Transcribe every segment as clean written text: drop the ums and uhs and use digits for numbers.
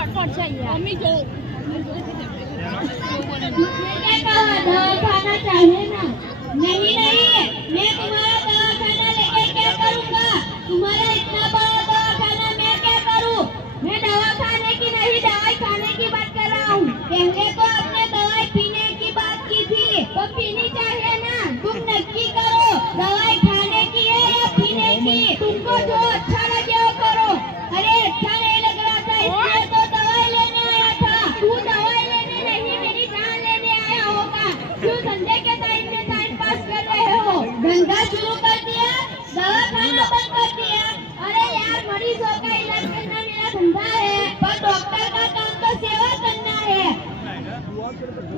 Mummy जो क्या कहा दवाखाना चाहिए ना? नहीं नहीं, मैं तुम्हारा दवाखाना लेके क्या करूँगा? तुम्हारा इतना बड़ा दवाखाना मैं क्या करूँ? मैं दवाखाने की नहीं, दवाई खाने की बात कर रहा हूँ। पहले तो आपने दवाई पीने की बात की थी, तो पीनी चाहिए ना? तुम नक्की करो, दवाई खाने की है या पीने की? तुमको जो अच्छा लगे वो करो। अरे अच्छा नहीं लग रहा था इसलिए तो दवाई लेने आया था। तू दवाई लेने नहीं, मेरी जान लेने आया होगा। क्यों संडे के टाइम में टाइम पास कर रहे हो? धंधा शुरू कर दिया, दवाखाना बंद कर दिया। अरे यार, मरीजों का इलाज करना मेरा धंधा है, पर डॉक्टर का काम तो सेवा करना है।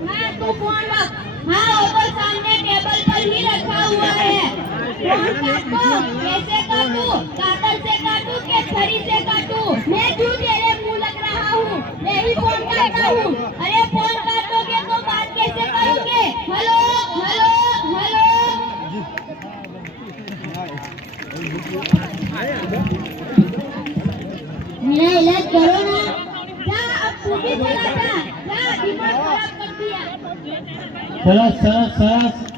हाँ तू फोन रख। हाँ वो तो सामने टेबल पर ही रखा हुआ है। फोन काटो, कैसे काटूं? कातर से काटूं के छरी से काटूं? मैं क्यों तेरे मुंह लग रहा हूँ? मैं ही फोन काटता हूँ। अरे फोन काटोगे तो बात कैसे करोगे? Hello hello hello. मेरा इलाज करो ना। जा अब तू भी चला जा, दिमाग खराब कर दिया। सरस सरस सरस